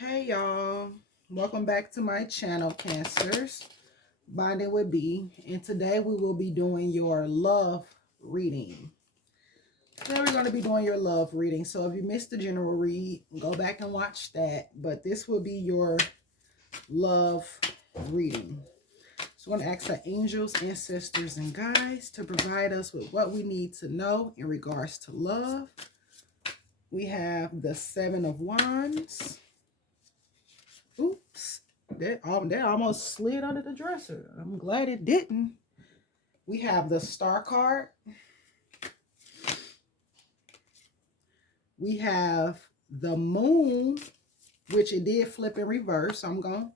Hey y'all, welcome back to my channel, Cancers, Bonding with B, and today we will be doing your love reading. Today we're going to be doing your love reading, so if you missed the general read, go back and watch that, but this will be your love reading. So I'm going to ask our angels, ancestors, and guides to provide us with what we need to know in regards to love. We have the Seven of Wands. Oops, that almost slid under the dresser. I'm glad it didn't. We have the Star card. We have the Moon, which it did flip in reverse. I'm going to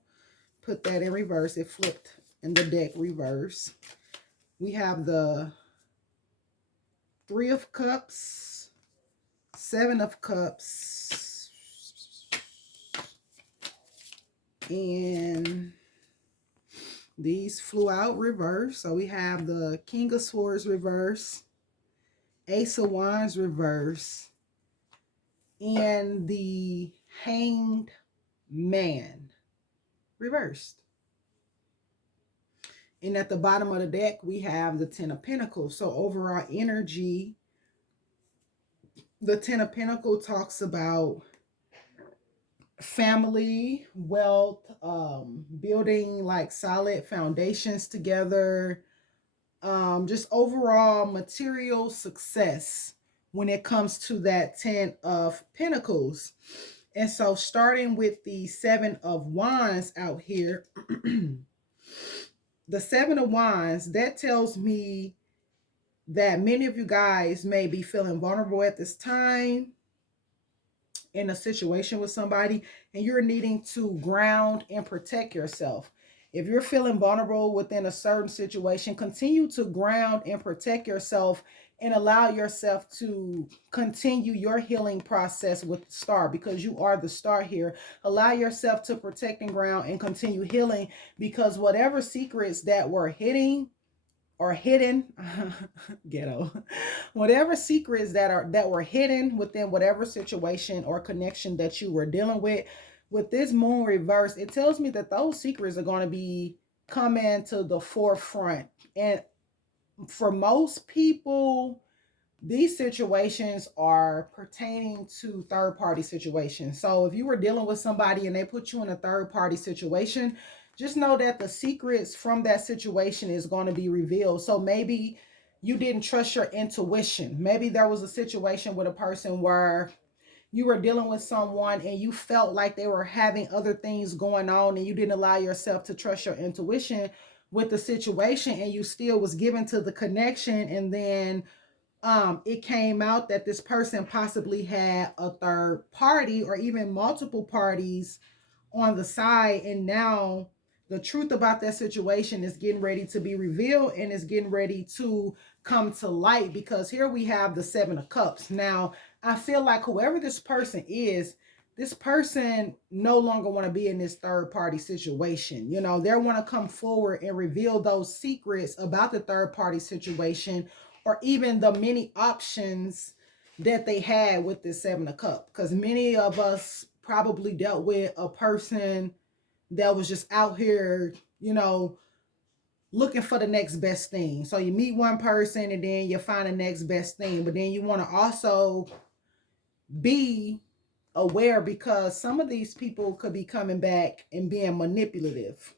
put that in reverse. It flipped in the deck reverse. We have the Three of Cups, Seven of Cups, and these flew out reverse. So we have the King of Swords reverse, Ace of Wands reverse, and the Hanged Man reversed. And at the bottom of the deck, we have the Ten of Pentacles. So overall energy, the Ten of Pentacles talks about family, wealth, building like solid foundations together, just overall material success when it comes to that Ten of Pentacles. And so starting with the Seven of Wands out here, the Seven of Wands, that tells me that many of you guys may be feeling vulnerable at this time in a situation with somebody, and you're needing to ground and protect yourself. If you're feeling vulnerable within a certain situation, continue to ground and protect yourself and allow yourself to continue your healing process with the star, because you are the star here. Allow yourself to protect and ground and continue healing, because whatever secrets that were hidden, ghetto, whatever secrets that were hidden within whatever situation or connection that you were dealing with this Moon reverse, it tells me that those secrets are going to be coming to the forefront. And for most people, these situations are pertaining to third-party situations. So if you were dealing with somebody and they put you in a third-party situation, just know that the secrets from that situation is going to be revealed. So maybe you didn't trust your intuition. Maybe there was a situation with a person where you were dealing with someone and you felt like they were having other things going on, and you didn't allow yourself to trust your intuition with the situation, and you still was given to the connection, and then it came out that this person possibly had a third party or even multiple parties on the side. And now the truth about that situation is getting ready to be revealed and is getting ready to come to light, because here we have the Seven of Cups. Now, I feel like whoever this person is, this person no longer want to be in this third party situation. You know, they want to come forward and reveal those secrets about the third party situation, or even the many options that they had with this Seven of Cups. Because many of us probably dealt with a person that was just out here, you know, looking for the next best thing. So you meet one person and then you find the next best thing. But then you want to also be aware, because some of these people could be coming back and being manipulative.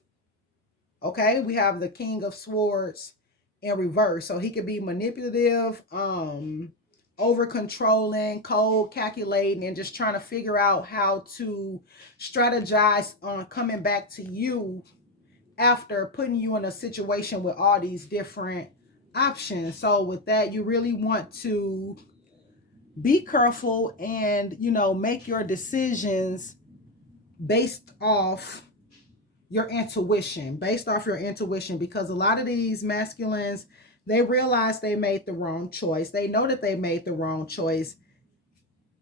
Okay, we have the King of Swords in reverse. So he could be manipulative, over controlling, cold calculating, and just trying to figure out how to strategize on coming back to you after putting you in a situation with all these different options. So with that, you really want to be careful and, you know, make your decisions based off your intuition, because a lot of these masculines, they realize they made the wrong choice. They know that they made the wrong choice,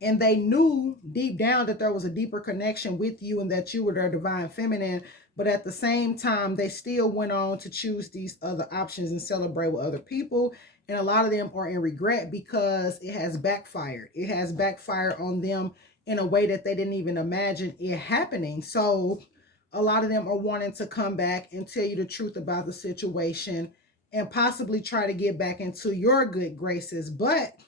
and they knew deep down that there was a deeper connection with you and that you were their divine feminine. But at the same time, they still went on to choose these other options and celebrate with other people. And a lot of them are in regret because it has backfired. It has backfired on them in a way that they didn't even imagine it happening. So a lot of them are wanting to come back and tell you the truth about the situation and possibly try to get back into your good graces. But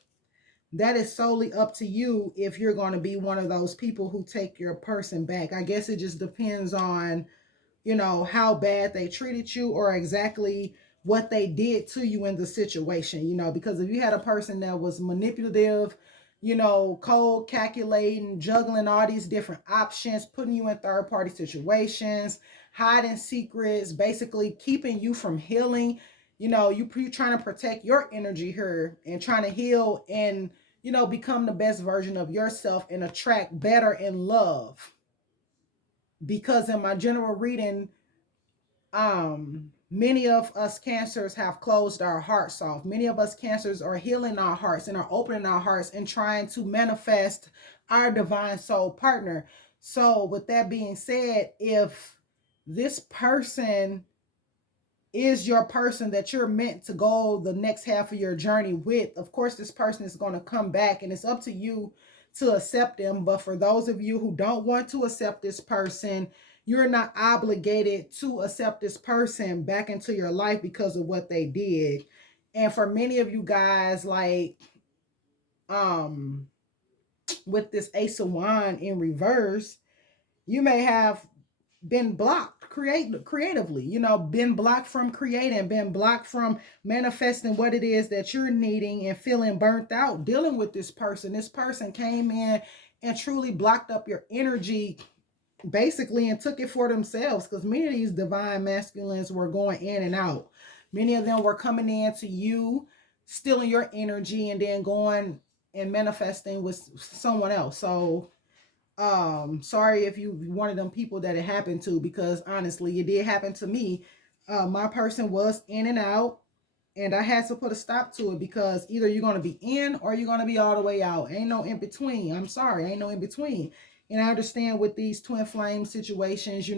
that is solely up to you if you're going to be one of those people who take your person back. I guess it just depends on, how bad they treated you or exactly what they did to you in the situation, because if you had a person that was manipulative, cold, calculating, juggling all these different options, putting you in third party situations, hiding secrets, basically keeping you from healing, you trying to protect your energy here and trying to heal and, become the best version of yourself and attract better in love. Because in my general reading, many of us cancers have closed our hearts off. Many of us cancers are healing our hearts and are opening our hearts and trying to manifest our divine soul partner. So with that being said, if this person is your person that you're meant to go the next half of your journey with, of course this person is going to come back and it's up to you to accept them. But for those of you who don't want to accept this person, you're not obligated to accept this person back into your life because of what they did. And for many of you guys, like um with this Ace of Wand in reverse, you may have been blocked creatively, been blocked from creating, been blocked from manifesting what it is that you're needing and feeling burnt out dealing with this person. This person came in and truly blocked up your energy basically and took it for themselves, because many of these divine masculines were going in and out. Many of them were coming in to you, stealing your energy, and then going and manifesting with someone else. So sorry if you one of them people that it happened to, because honestly it did happen to me. My person was in and out, and I had to put a stop to it, because either you're going to be in or you're going to be all the way out. Ain't no in between. I'm sorry, ain't no in between. And I understand with these twin flame situations,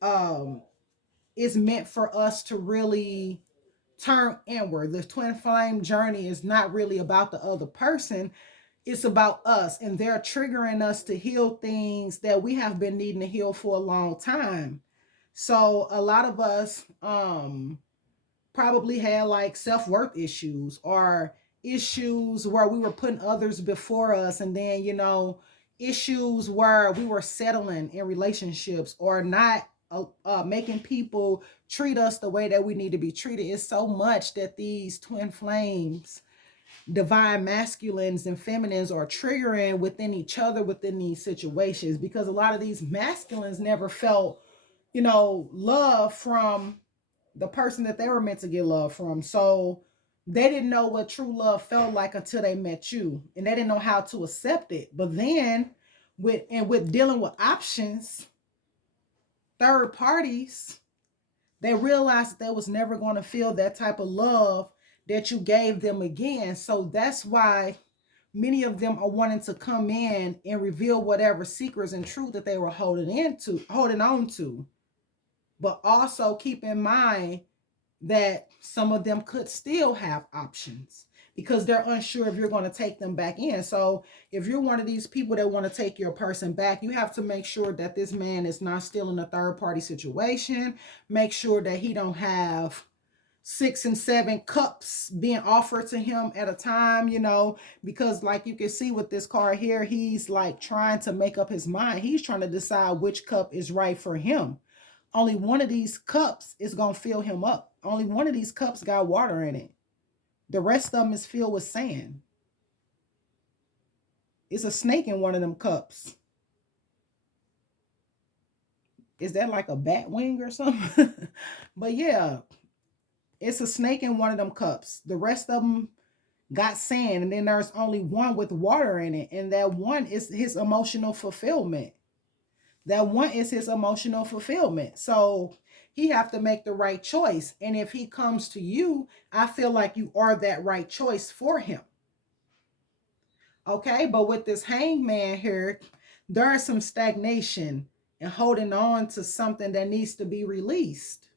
um it's meant for us to really turn inward. The twin flame journey is not really about the other person, it's about us, and they're triggering us to heal things that we have been needing to heal for a long time. So a lot of us probably had like self-worth issues, or issues where we were putting others before us, and then issues where we were settling in relationships or not making people treat us the way that we need to be treated. It's so much that these twin flames, divine masculines and feminines, are triggering within each other within these situations, because a lot of these masculines never felt love from the person that they were meant to get love from. So they didn't know what true love felt like until they met you, and they didn't know how to accept it. But then with dealing with options, third parties, they realized that they was never going to feel that type of love that you gave them again. So that's why many of them are wanting to come in and reveal whatever secrets and truth that they were holding on to. But also keep in mind that some of them could still have options, because they're unsure if you're going to take them back in. So if you're one of these people that want to take your person back, you have to make sure that this man is not still in a third party situation. Make sure that he don't have 6 and 7 cups being offered to him at a time, because like you can see with this card here, he's like trying to make up his mind. He's trying to decide which cup is right for him. Only one of these cups is going to fill him up. Only one of these cups got water in it. The rest of them is filled with sand. It's a snake in one of them cups. Is that like a bat wing or something? But yeah, it's a snake in one of them cups. The rest of them got sand, and then there's only one with water in it, and that one is his emotional fulfillment. That one is his emotional fulfillment. So he have to make the right choice, and if he comes to you, I feel like you are that right choice for him. Okay, but with this hangman here, there is some stagnation and holding on to something that needs to be released.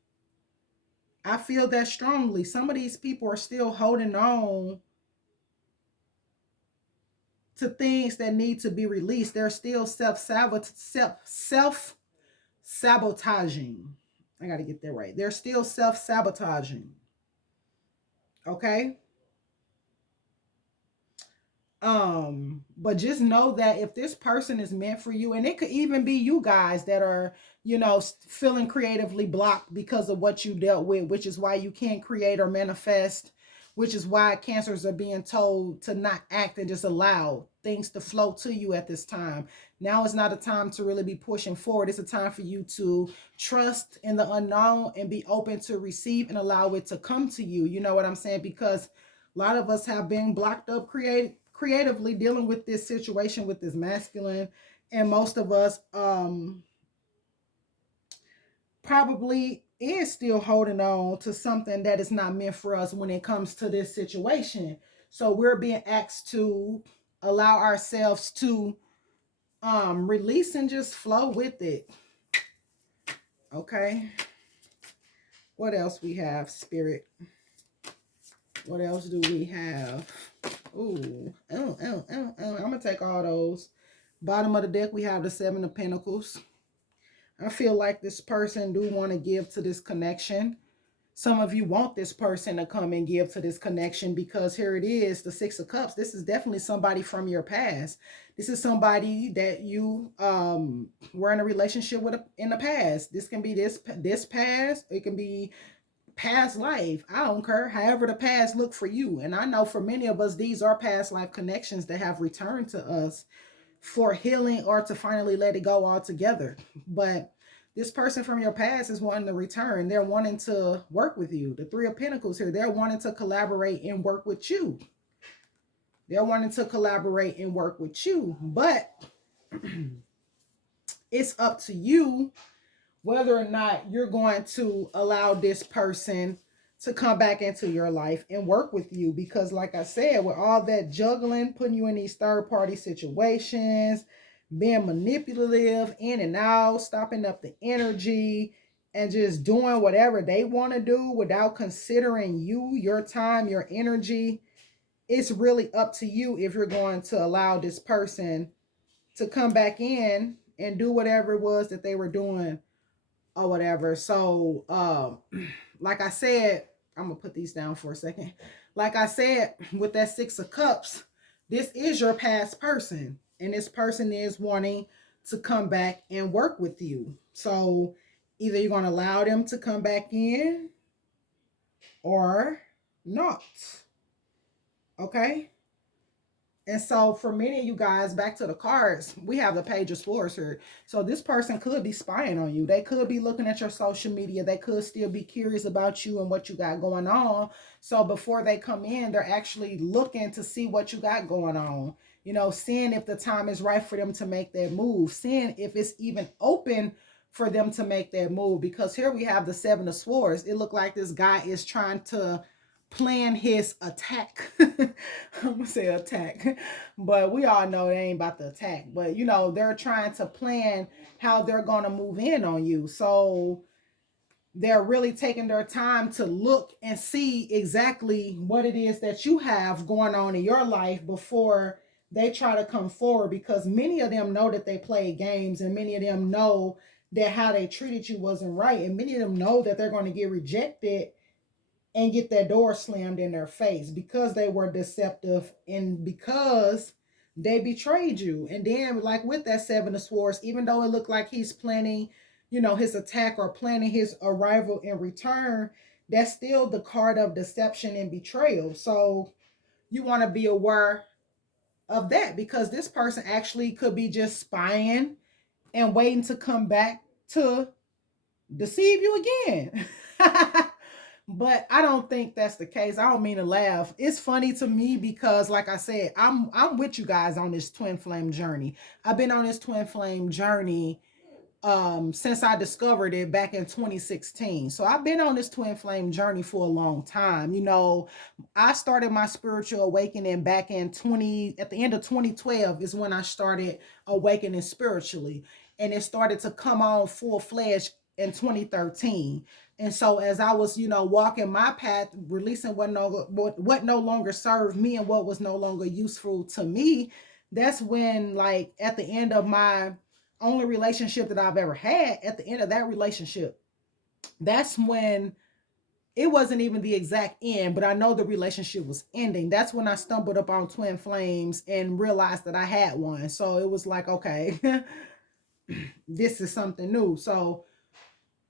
I feel that strongly. Some of these people are still holding on to things that need to be released. They're still self-sabotaging. I got to get that right. They're still self-sabotaging. Okay? But just know that if this person is meant for you, and it could even be you guys that are, feeling creatively blocked because of what you dealt with, which is why you can't create or manifest, which is why cancers are being told to not act and just allow things to flow to you at this time. Now is not a time to really be pushing forward. It's a time for you to trust in the unknown and be open to receive and allow it to come to you. You know what I'm saying? Because a lot of us have been blocked up creatively dealing with this situation with this masculine, and most of us probably is still holding on to something that is not meant for us when it comes to this situation. So we're being asked to allow ourselves to release and just flow with it. Okay, what else we have, spirit? What else do we have? Ooh, I'm gonna take all those. Bottom of the deck, we have the Seven of Pentacles. I feel like this person do want to give to this connection. Some of you want this person to come and give to this connection, because here it is, the Six of Cups. This is definitely somebody from your past. This is somebody that you were in a relationship with in the past. This can be this past. It can be past life. I don't care. However the past look for you. And I know for many of us, these are past life connections that have returned to us for healing or to finally let it go altogether. But this person from your past is wanting to return. They're wanting to work with you. The Three of Pentacles here, they're wanting to collaborate and work with you. They're wanting to collaborate and work with you. But it's up to you whether or not you're going to allow this person to come back into your life and work with you. Because like I said, with all that juggling, putting you in these third party situations, being manipulative in and out, stopping up the energy, and just doing whatever they want to do without considering you, your time, your energy, it's really up to you if you're going to allow this person to come back in and do whatever it was that they were doing or whatever. So like I said, I'm gonna put these down for a second. Like I said, with that Six of Cups, this is your past person, and this person is wanting to come back and work with you. So either you're gonna allow them to come back in or not. Okay. And so for many of you guys, back to the cards, we have the Page of Swords here. So this person could be spying on you. They could be looking at your social media. They could still be curious about you and what you got going on. So before they come in, they're actually looking to see what you got going on. You know, seeing if the time is right for them to make that move. Seeing if it's even open for them to make that move. Because here we have the Seven of Swords. It looked like this guy is trying to plan his attack. I'm gonna say attack, but we all know it ain't about the attack. But you know, they're trying to plan how they're gonna move in on you. So they're really taking their time to look and see exactly what it is that you have going on in your life before they try to come forward, because many of them know that they played games, and many of them know that how they treated you wasn't right, and many of them know that they're going to get rejected and get that door slammed in their face because they were deceptive and because they betrayed you. And then, like with that Seven of Swords, even though it looked like he's planning, you know, his attack or planning his arrival in return, that's still the card of deception and betrayal. So you want to be aware of that, because this person actually could be just spying and waiting to come back to deceive you again. But I don't think that's the case. I don't mean to laugh. It's funny to me because, like I said, I'm with you guys on this twin flame journey. I've been on this twin flame journey since I discovered it back in 2016. So I've been on this twin flame journey for a long time. You know, I started my spiritual awakening back in at the end of 2012 is when I started awakening spiritually. And it started to come on full fledged in 2013. And so as I was, you know, walking my path, releasing what no longer served me and what was no longer useful to me, That's when, like, at the end of my only relationship that I've ever had, at the end of that relationship, that's when it wasn't even the exact end, but I know the relationship was ending. That's when I stumbled up on twin flames and realized that I had one. So it was like, okay, this is something new. So,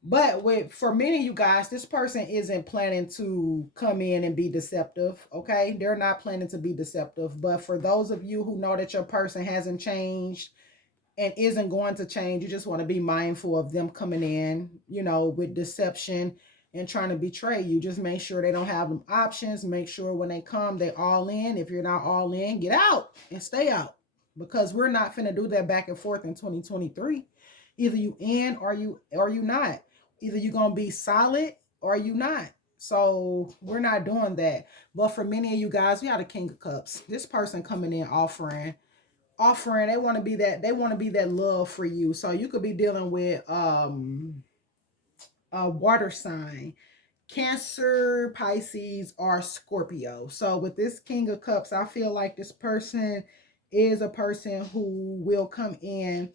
but with for many of you guys, this person isn't planning to come in and be deceptive. Okay, they're not planning to be deceptive. But for those of you who know that your person hasn't changed and isn't going to change, you just want to be mindful of them coming in, with deception and trying to betray you. Just make sure they don't have them options. Make sure when they come, they all in. If you're not all in, get out and stay out, because we're not finna do that back and forth in 2023. Either you in or you not. Either you gonna be solid or you not. So we're not doing that. But for many of you guys, we have the King of Cups. This person coming in offering, they want to be that love for you. So you could be dealing with a water sign, Cancer, Pisces, or Scorpio. So with this King of Cups, I feel like this person is a person who will come in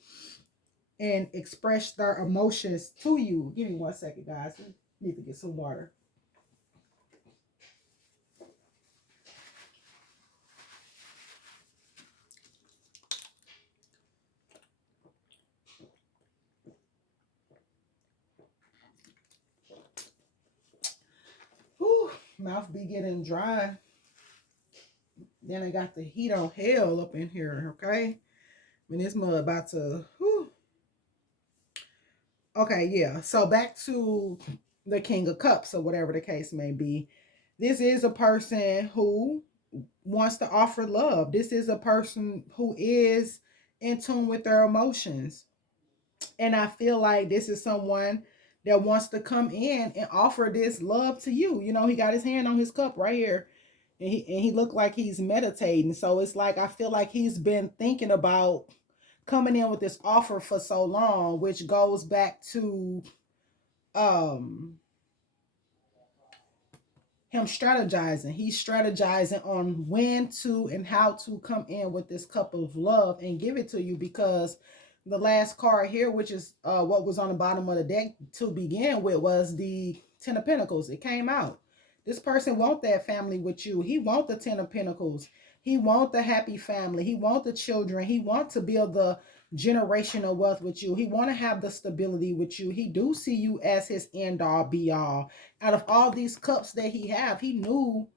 and express their emotions to you. Give me 1 second, guys. I need to get some water. Whew, mouth be getting dry. Then I got the heat on hell up in here, okay? When this mud about to, whew. Okay, yeah. So back to the King of Cups or whatever the case may be. This is a person who wants to offer love. This is a person who is in tune with their emotions. And I feel like this is someone that wants to come in and offer this love to you. He got his hand on his cup right here. And he looked like he's meditating. So it's like I feel like he's been thinking about coming in with this offer for so long, which goes back to um him strategizing. He's strategizing on when to and how to come in with this cup of love and give it to you, because the last card here, which is what was on the bottom of the deck to begin with, was the Ten of Pentacles. It came out. This person want that family with you. He want the Ten of Pentacles. He want the happy family. He want the children. He want to build the generational wealth with you. He want to have the stability with you. He do see you as his end all be all. Out of all these cups that he knew,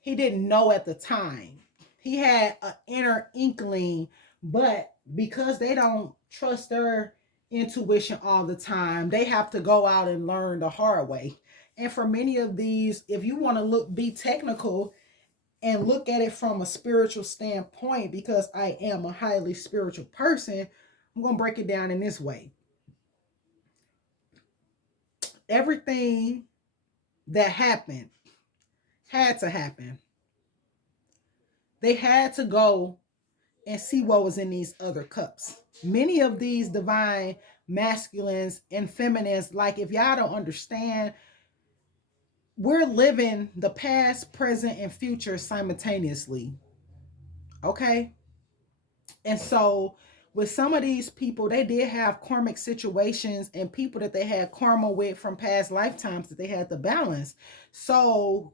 he didn't know at the time. He had an inner inkling, but because they don't trust their intuition all the time, they have to go out and learn the hard way. And for many of these, if you want to be technical and look at it from a spiritual standpoint, because I am a highly spiritual person, I'm going to break it down in this way. Everything that happened had to happen. They had to go and see what was in these other cups. Many of these divine masculines and feminines, like, if y'all don't understand, we're living the past, present, and future simultaneously. Okay? And so with some of these people, they did have karmic situations and people that they had karma with from past lifetimes that they had to balance. So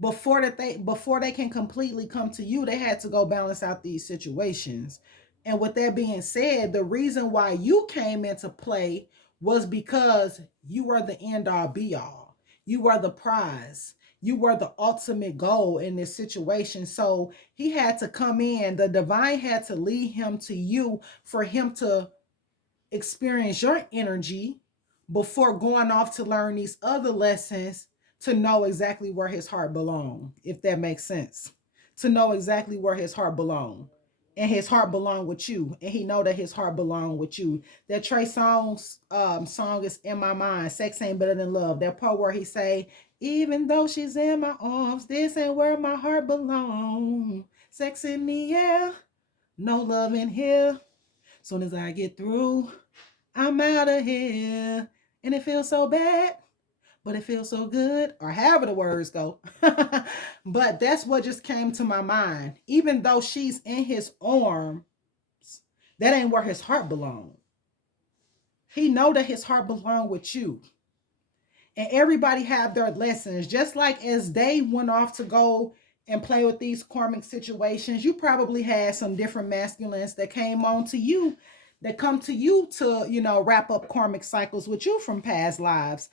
before they can completely come to you, they had to go balance out these situations. And with that being said, the reason why you came into play was because you were the end all be all. You were the prize. You were the ultimate goal in this situation. So he had to come in. The divine had to lead him to you for him to experience your energy before going off to learn these other lessons, to know exactly where his heart belonged, if that makes sense. To know exactly where his heart belonged. And his heart belonged with you. And he know that his heart belonged with you. That Trey Songz song is in my mind. Sex ain't better than love. That part where he say, even though she's in my arms, this ain't where my heart belongs. Sex in the air, no love in here. Soon as I get through, I'm out of here. And it feels so bad, but it feels so good, or however the words go. But that's what just came to my mind. Even though she's in his arms, that ain't where his heart belongs. He know that his heart belongs with you. And everybody have their lessons. Just like as they went off to go and play with these karmic situations, you probably had some different masculines that came on to you, that come to you to, wrap up karmic cycles with you from past lives.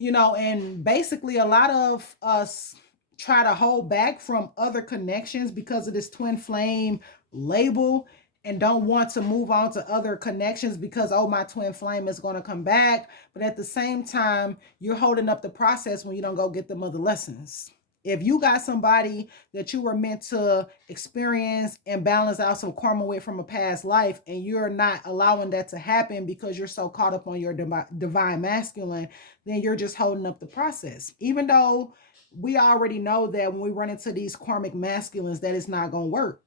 And basically a lot of us try to hold back from other connections because of this twin flame label, and don't want to move on to other connections because, oh, my twin flame is going to come back. But at the same time, you're holding up the process when you don't go get them other lessons. If you got somebody that you were meant to experience and balance out some karma with from a past life, and you're not allowing that to happen because you're so caught up on your divine masculine, then you're just holding up the process. Even though we already know that when we run into these karmic masculines, that it's not going to work.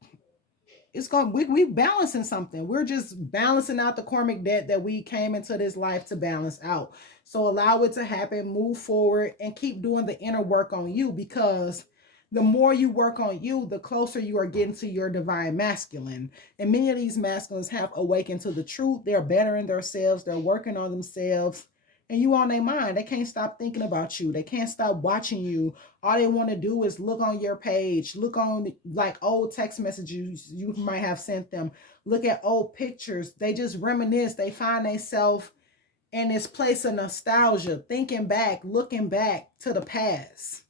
It's going we balancing something. We're just balancing out the karmic debt that we came into this life to balance out. So allow it to happen, move forward, and keep doing the inner work on you, because the more you work on you, the closer you are getting to your divine masculine. And many of these masculines have awakened to the truth. They're bettering themselves, they're working on themselves, and you on their mind. They can't stop thinking about you. They can't stop watching you. All they want to do is look on your page, look on like old text messages you might have sent them, look at old pictures. They just reminisce. They find themselves in this place of nostalgia, thinking back, looking back to the past.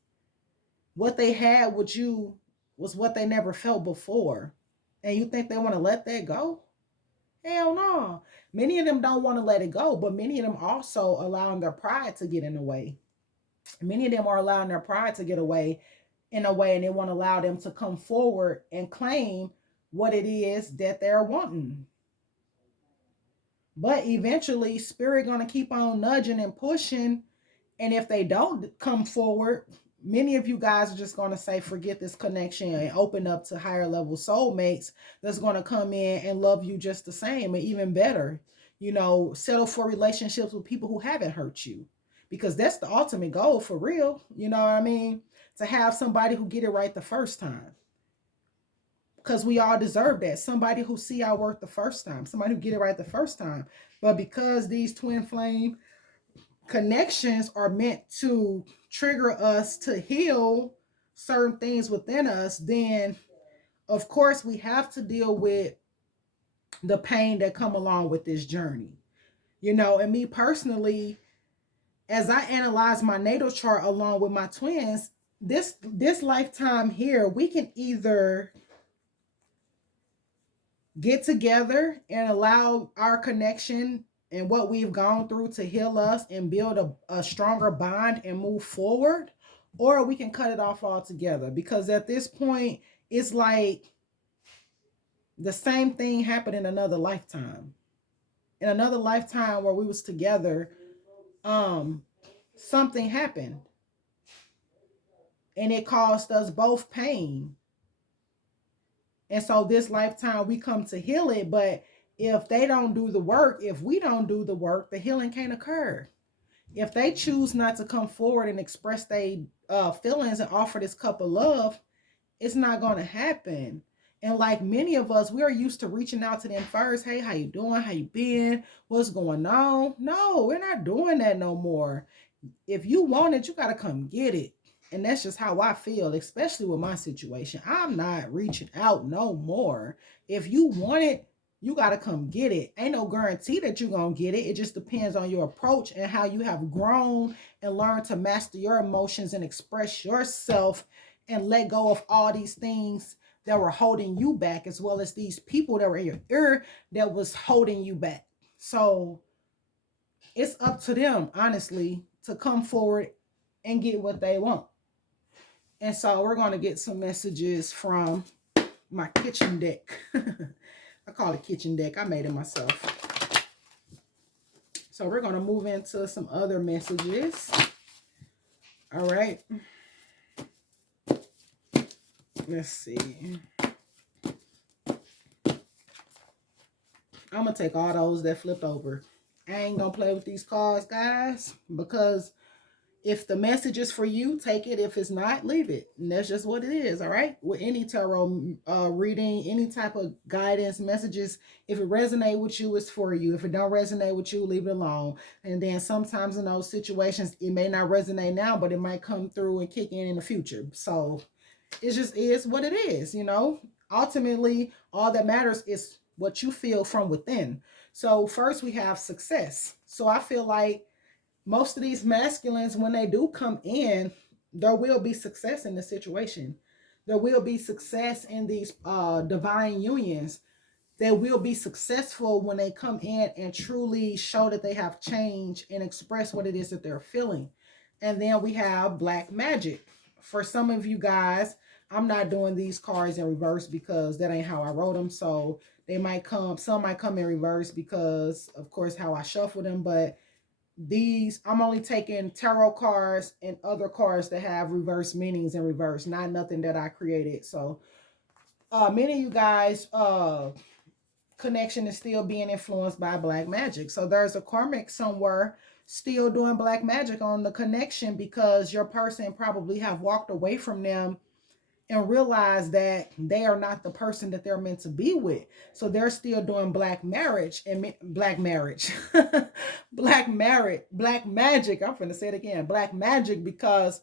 What they had with you was what they never felt before. And you think they want to let that go? Hell no. Many of them don't want to let it go, but many of them also allowing their pride to get in the way. Many of them are allowing their pride to get away in a way, and they won't allow them to come forward and claim what it is that they're wanting. But eventually, spirit gonna keep on nudging and pushing, and if they don't come forward, many of you guys are just going to say, forget this connection, and open up to higher level soulmates that's going to come in and love you just the same and even better. Settle for relationships with people who haven't hurt you, because that's the ultimate goal for real. You know what I mean? To have somebody who get it right the first time. Because we all deserve that. Somebody who see our worth the first time. Somebody who get it right the first time. But because these twin flame connections are meant to trigger us to heal certain things within us, then of course we have to deal with the pain that come along with this journey. And me personally, as I analyze my natal chart along with my twins, this lifetime here, we can either get together and allow our connection and what we've gone through to heal us and build a stronger bond and move forward, or we can cut it off altogether. Because at this point, it's like the same thing happened in another lifetime. In another lifetime where we was together, something happened and it caused us both pain. And so this lifetime we come to heal it, but if they don't do the work, if we don't do the work, the healing can't occur. If they choose not to come forward and express their feelings and offer this cup of love, it's not going to happen. And like many of us, we are used to reaching out to them first. Hey, how you doing? How you been? What's going on? No, we're not doing that no more. If you want it, you got to come get it. And that's just how I feel, especially with my situation. I'm not reaching out no more. If you want it, you got to come get it. Ain't no guarantee that you're going to get it. It just depends on your approach and how you have grown and learned to master your emotions and express yourself and let go of all these things that were holding you back, as well as these people that were in your ear that was holding you back. So it's up to them, honestly, to come forward and get what they want. And so we're going to get some messages from my kitchen deck. I call it kitchen deck. I made it myself. So we're going to move into some other messages. All right. Let's see. I'm going to take all those that flipped over. I ain't going to play with these cards, guys, because If the message is for you, take it. If it's not, leave it. And that's just what it is, all right? With any tarot reading, any type of guidance, messages, if it resonate with you, it's for you. If it don't resonate with you, leave it alone. And then sometimes in those situations, it may not resonate now, but it might come through and kick in the future. So it just is what it is, you know? Ultimately, all that matters is what you feel from within. So first we have success. So I feel like most of these masculines, when they do come in, there will be success in the situation. There will be success in these divine unions. They will be successful when they come in and truly show that they have changed and express what it is that they're feeling. And then we have black magic. For some of you guys, I'm not doing these cards in reverse because that ain't how I wrote them. So they might come, some might come in reverse because, of course, how I shuffle them. But these, I'm only taking tarot cards and other cards that have reverse meanings in reverse, not nothing that I created. So many of you guys connection is still being influenced by black magic. So there's a karmic somewhere still doing black magic on the connection because your person probably have walked away from them and realize that they are not the person that they're meant to be with. So they're still doing black marriage and black marriage, black magic. I'm finna say it again, black magic, because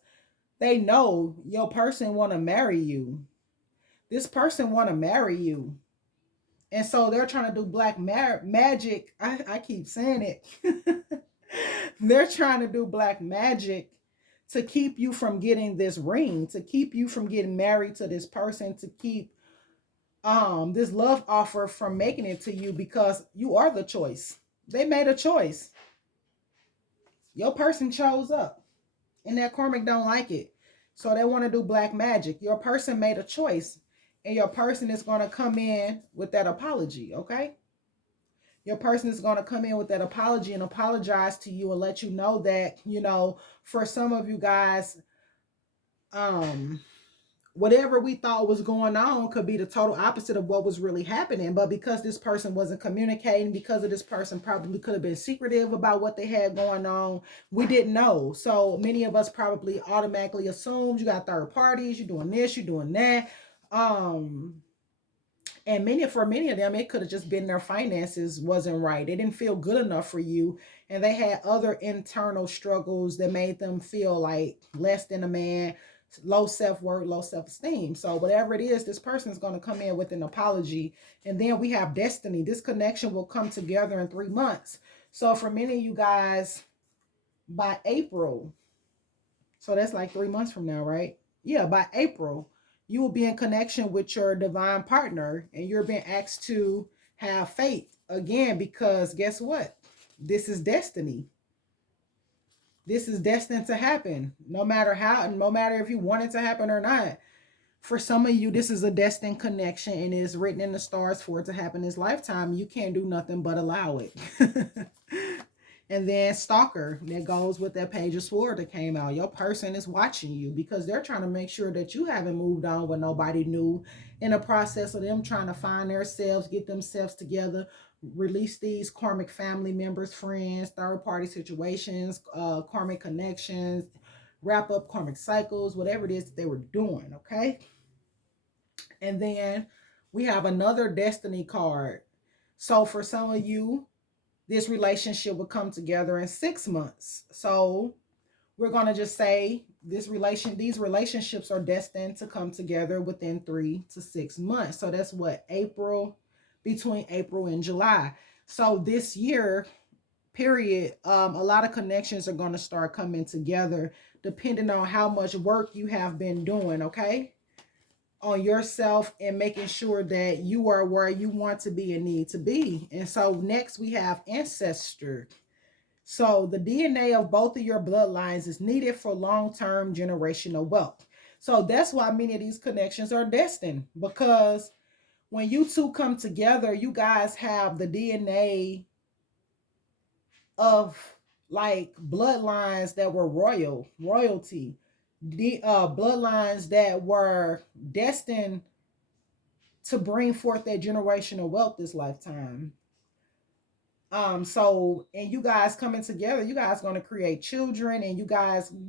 they know your person want to marry you. This person want to marry you. And so they're trying to do black magic. I keep saying it. They're trying to do black magic to keep you from getting this ring, to keep you from getting married to this person, to keep this love offer from making it to you, because you are the choice. They made a choice. Your person chose up and that karmic don't like it. So they want to do black magic. Your person made a choice and your person is going to come in with that apology, okay? Your person is going to come in with that apology and apologize to you and let you know that, you know, for some of you guys, um, whatever we thought was going on could be the total opposite of what was really happening. But because this person wasn't communicating, because of this person probably could have been secretive about what they had going on, we didn't know. So many of us probably automatically assumed you got third parties, you're doing this, you're doing that. And for many of them, it could have just been their finances wasn't right. They didn't feel good enough for you, and they had other internal struggles that made them feel like less than a man, low self-worth, low self-esteem. So whatever it is, this person is going to come in with an apology. And then we have destiny. This connection will come together in 3 months. So for many of you guys, by April, so that's like 3 months from now, right? Yeah, by April, you will be in connection with your divine partner and you're being asked to have faith again, because guess what? This is destiny. This is destined to happen. No matter how, no matter if you want it to happen or not. For some of you, this is a destined connection and it is written in the stars for it to happen this lifetime. You can't do nothing but allow it. And then stalker, that goes with that page of sword that came out. Your person is watching you because they're trying to make sure that you haven't moved on when nobody knew, in the process of them trying to find themselves, get themselves together, release these karmic family members, friends, third party situations, karmic connections, wrap up karmic cycles, whatever it is that they were doing, okay? And then we have another destiny card. So for some of you, this relationship will come together in 6 months. So we're going to just say these relationships are destined to come together within 3 to 6 months. So that's what, between April and July. So this year period, a lot of connections are going to start coming together depending on how much work you have been doing, okay, on yourself and making sure that you are where you want to be and need to be. And so next we have ancestor. So the DNA of both of your bloodlines is needed for long-term generational wealth. So that's why many of these connections are destined, because when you two come together, you guys have the DNA of like bloodlines that were royalty, the bloodlines that were destined to bring forth that generational wealth this lifetime. And you guys coming together, you guys going to create children, and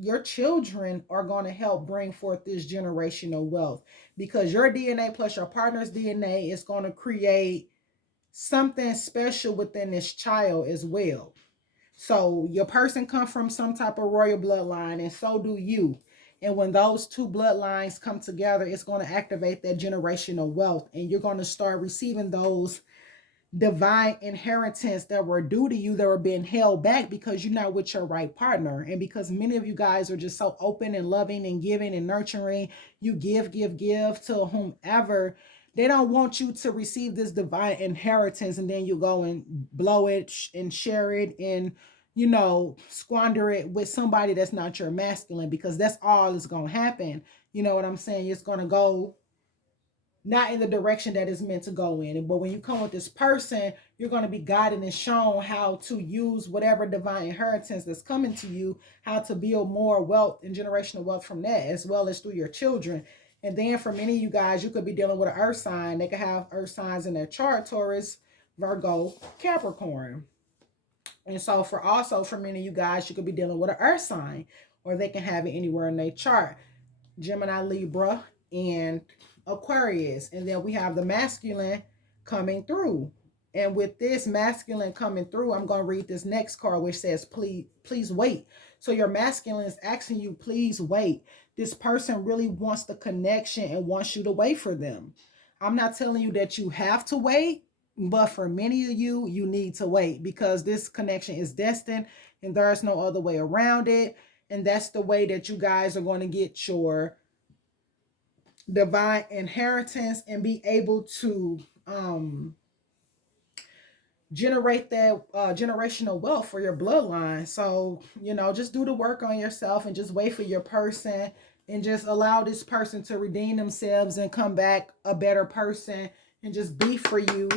your children are going to help bring forth this generational wealth, because your DNA plus your partner's DNA is going to create something special within this child as well. So your person come from some type of royal bloodline, and so do you. And when those two bloodlines come together, it's going to activate that generational wealth, and you're going to start receiving those divine inheritance that were due to you, that were being held back because you're not with your right partner. And because many of you guys are just so open and loving and giving and nurturing, you give to whomever. They don't want you to receive this divine inheritance and then you go and blow it and share it and, squander it with somebody that's not your masculine, because that's all that's going to happen. You know what I'm saying? It's going to go not in the direction that it's meant to go in. But when you come with this person, you're going to be guided and shown how to use whatever divine inheritance that's coming to you, how to build more wealth and generational wealth from that, as well as through your children. And then for many of you guys, you could be dealing with an earth sign. They could have earth signs in their chart: Taurus, Virgo, Capricorn. And so for many of you guys, you could be dealing with an earth sign, or they can have it anywhere in their chart: Gemini, Libra, and Aquarius. And then we have the masculine coming through. And with this masculine coming through, I'm going to read this next card, which says, please wait. So your masculine is asking you, please wait. This person really wants the connection and wants you to wait for them. I'm not telling you that you have to wait, but for many of you, you need to wait, because this connection is destined and there's no other way around it. And that's the way that you guys are going to get your divine inheritance and be able to generate that generational wealth for your bloodline. So, just do the work on yourself and just wait for your person, and just allow this person to redeem themselves and come back a better person, and just be for you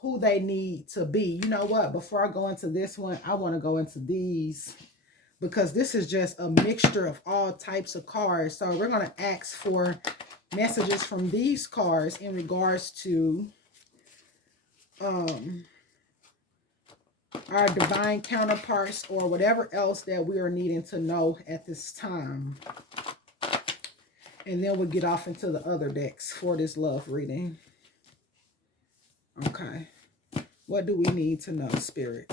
who they need to be. You know what? Before I go into this one, I want to go into these, because this is just a mixture of all types of cards. So we're going to ask for messages from these cards in regards to our divine counterparts, or whatever else that we are needing to know at this time. And then we'll get off into the other decks for this love reading. Okay. What do we need to know, Spirit?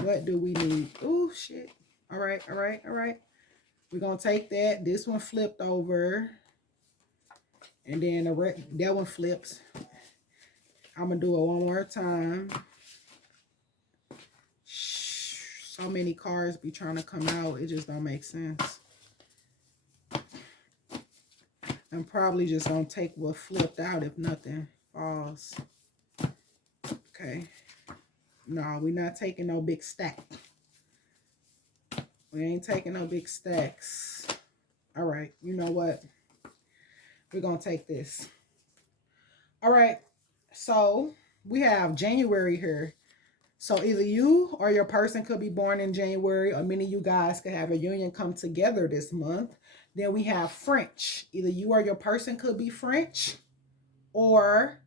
What do we need? Oh, shit. All right. We're going to take that. This one flipped over. And then that one flips. I'm going to do it one more time. So many cards be trying to come out. It just don't make sense. I'm probably just going to take what flipped out if nothing falls. Okay. No, we're not taking no big stack. We ain't taking no big stacks. All right. You know what? We're going to take this. All right. So we have January here. So either you or your person could be born in January, or many of you guys could have a union come together this month. Then we have French. Either you or your person could be French, or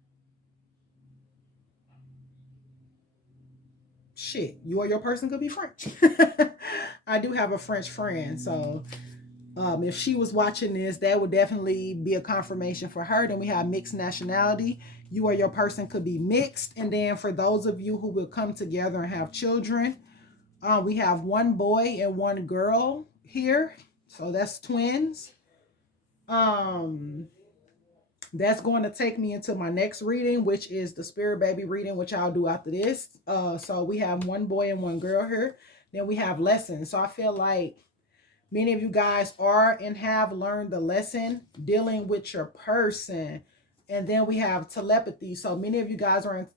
you or your person could be French. I do have a French friend, so if she was watching this, that would definitely be a confirmation for her. Then we have mixed nationality. You or your person could be mixed. And then for those of you who will come together and have children, we have one boy and one girl here. So that's twins. That's going to take me into my next reading, which is the spirit baby reading, which I'll do after this. So we have one boy and one girl here. Then we have lessons. So I feel like many of you guys are and have learned the lesson dealing with your person. And then we have telepathy. So many of you guys are in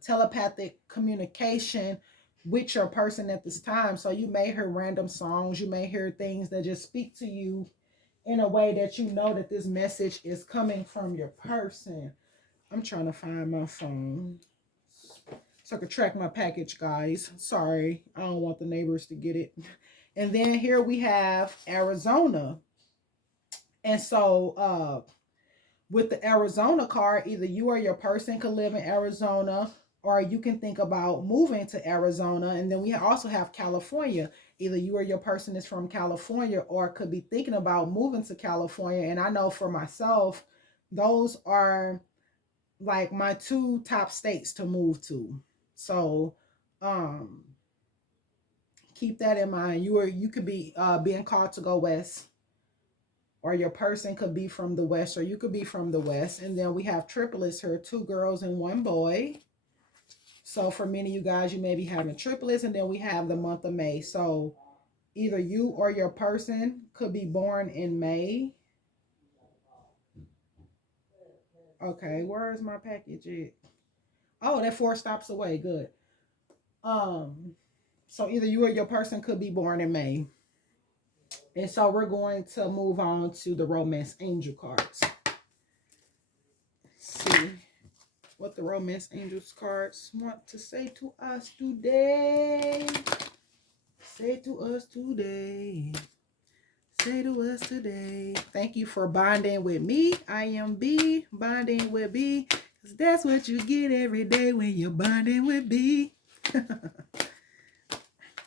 telepathic communication with your person at this time. So you may hear random songs. You may hear things that just speak to you in a way that you know that this message is coming from your person. I'm trying to find my phone so I can track my package, guys. Sorry, I don't want the neighbors to get it. And then here we have Arizona. And so with the Arizona card, either you or your person could live in Arizona, or you can think about moving to Arizona. And then we also have California. Either you or your person is from California or could be thinking about moving to California. And I know for myself, those are like my two top states to move to. So um keep that in mind. You could be being called to go west, or your person could be from the west, or you could be from the west. And then we have triplets here, two girls and one boy. So for many of you guys, you may be having triplets. And then we have the month of May. So either you or your person could be born in May. Okay, where is my package at? Oh, that 4 stops away. Good. Um, so either you or your person could be born in May. And so we're going to move on to the romance angel cards. See what the romance angels cards want to say to us today. Say to us today. Say to us today. Thank you for bonding with me. I am B, bonding with B. Because that's what you get every day when you're bonding with B.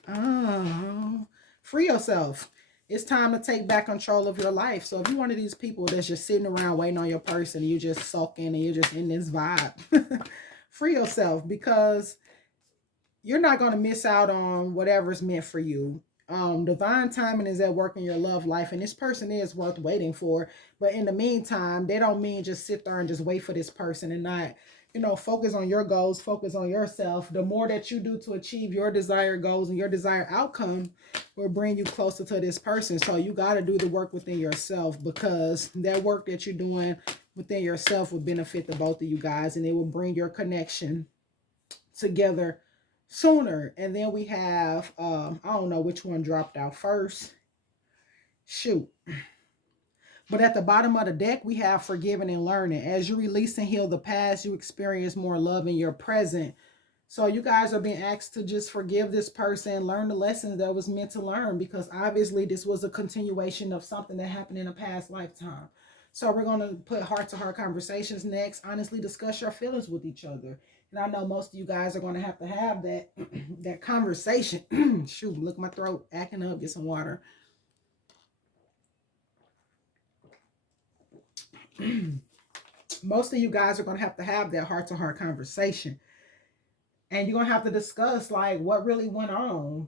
Oh, free yourself. It's time to take back control of your life. So if you're one of these people that's just sitting around waiting on your person, and you're just sulking and you're just in this vibe, free yourself, because you're not going to miss out on whatever's meant for you. Divine timing is at work in your love life, and this person is worth waiting for. But in the meantime, they don't mean just sit there and just wait for this person and not, focus on your goals, focus on yourself. The more that you do to achieve your desired goals and your desired outcome will bring you closer to this person. So you got to do the work within yourself, because that work that you're doing within yourself will benefit the both of you guys, and it will bring your connection together sooner. And then we have I don't know which one dropped out first, shoot, but at the bottom of the deck we have forgiving and learning. As you release and heal the past, you experience more love in your present. So you guys are being asked to just forgive this person, learn the lessons that was meant to learn, because obviously this was a continuation of something that happened in a past lifetime. So we're going to put heart-to-heart conversations next. Honestly discuss your feelings with each other. And I know most of you guys are going to have that that conversation. Shoot, look, my throat acting up. Get some water. Most of you guys are going to have that heart-to-heart conversation. And you're going to have to discuss like what really went on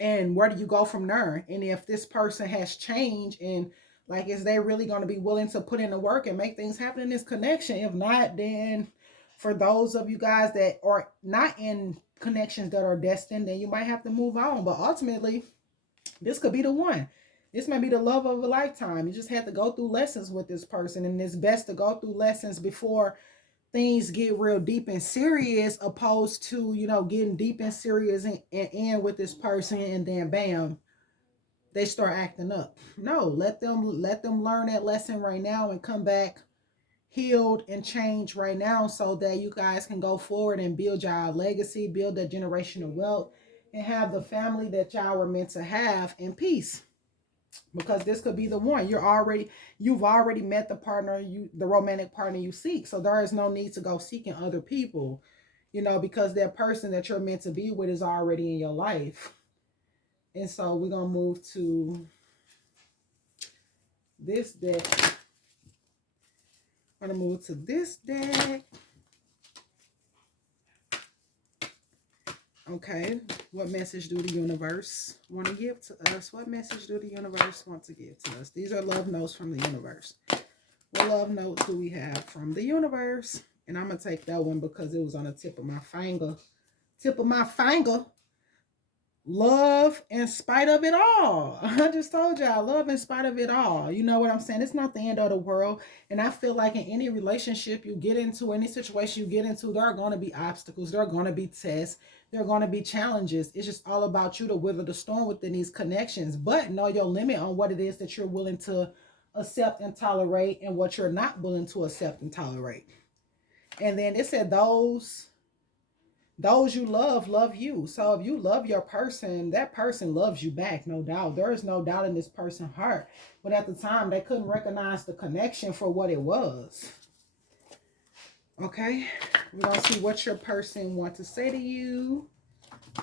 and where do you go from there. And if this person has changed, and like, is they really going to be willing to put in the work and make things happen in this connection? If not, then for those of you guys that are not in connections that are destined, then you might have to move on. But ultimately, this could be the one. This may be the love of a lifetime. You just have to go through lessons with this person, and it's best to go through lessons before things get real deep and serious, opposed to, getting deep and serious and end with this person, and then bam, they start acting up. No, let them learn that lesson right now and come back healed and change right now, so that you guys can go forward and build your legacy, build that generational wealth, and have the family that y'all were meant to have in peace. Because this could be the one. You've already met the romantic partner you seek. So there is no need to go seeking other people, because that person that you're meant to be with is already in your life. And so we're gonna move to this deck. I'm gonna move to this deck. Okay, what message do the universe want to give to us? What message do the universe want to give to us? These are love notes from the universe. What love notes do we have from the universe? And I'm going to take that one because it was on the tip of my finger. Tip of my finger. Love in spite of it all. I just told y'all, love in spite of it all. You know what I'm saying? It's not the end of the world. And I feel like in any relationship you get into, any situation you get into, there are going to be obstacles. There are going to be tests. There are going to be challenges. It's just all about you to weather the storm within these connections. But know your limit on what it is that you're willing to accept and tolerate, and what you're not willing to accept and tolerate. And then it said those you love you. So if you love your person, that person loves you back, no doubt. There is no doubt in this person's heart. But at the time, they couldn't recognize the connection for what it was. Okay, we're gonna see what your person wants to say to you.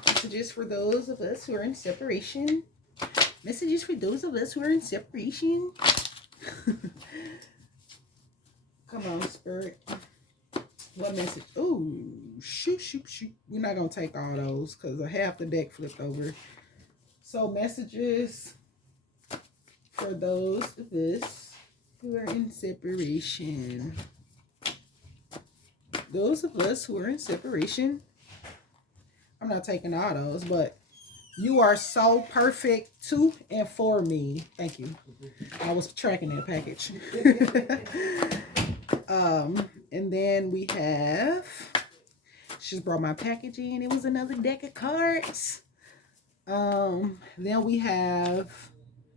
Messages for those of us who are in separation. Messages for those of us who are in separation. Come on, Spirit. What message? Ooh, shoot, shoot, shoot. We're not gonna take all those because half the deck flipped over. So messages for those of us who are in separation. Those of us who are in separation. I'm not taking all those, but you are so perfect to and for me. Thank you. I was tracking that package. And then we have, she just brought my package in. It was another deck of cards. Then we have,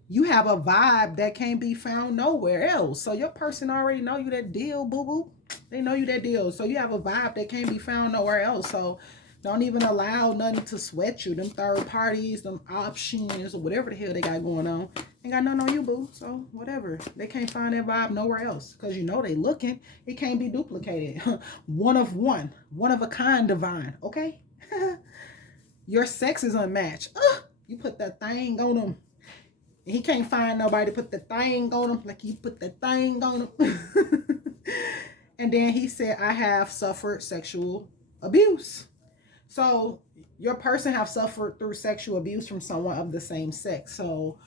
you have a vibe that can't be found nowhere else. So your person already know you that deal, boo-boo. They know you that deal. So you have a vibe that can't be found nowhere else. So don't even allow nothing to sweat you. Them third parties, them options, or whatever the hell they got going on. Ain't got nothing on you, boo. So whatever. They can't find that vibe nowhere else. Because you know they looking. It can't be duplicated. One of one. One of a kind divine. Okay? Your sex is unmatched. You put that thing on them. He can't find nobody to put the thing on him like you put the thing on him. And then he said, I have suffered sexual abuse. So your person have suffered through sexual abuse from someone of the same sex. So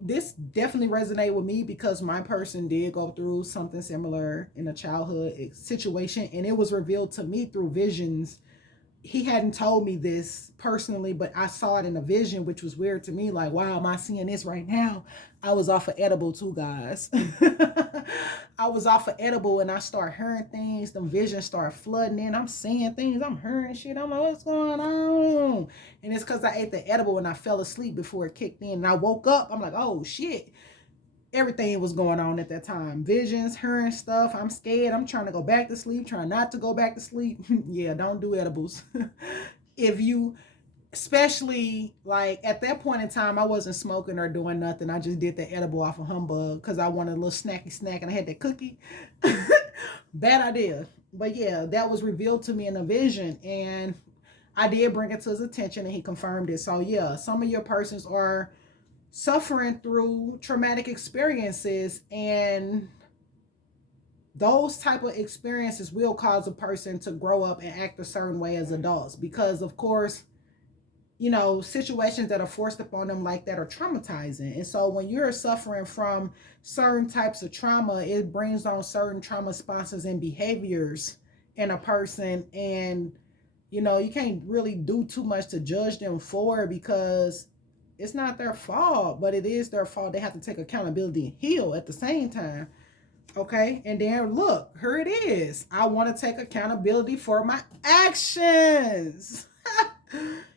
this definitely resonated with me because my person did go through something similar in a childhood situation, and it was revealed to me through visions. He hadn't told me this personally, but I saw it in a vision, which was weird to me. Like, wow, am I seeing this right now? I was off of edible too, guys. I was off of edible and I start hearing things. Them visions start flooding in. I'm seeing things. I'm hearing shit. I'm like, what's going on? And it's because I ate the edible and I fell asleep before it kicked in. And I woke up. I'm like, oh shit. Everything was going on at that time. Visions, hearing stuff. I'm scared. I'm trying to go back to sleep, trying not to go back to sleep. Yeah, don't do edibles. If you, especially like at that point in time, I wasn't smoking or doing nothing. I just did the edible off of humbug because I wanted a little snacky snack and I had that cookie. Bad idea. But yeah, that was revealed to me in a vision, and I did bring it to his attention and he confirmed it. So yeah, some of your persons are suffering through traumatic experiences, and those type of experiences will cause a person to grow up and act a certain way as adults because of course, you know, situations that are forced upon them like that are traumatizing. And so when you're suffering from certain types of trauma, it brings on certain trauma responses and behaviors in a person. And you know, you can't really do too much to judge them for it because it's not their fault, but it is their fault. They have to take accountability and heal at the same time. Okay. And then look, here it is. I want to take accountability for my actions.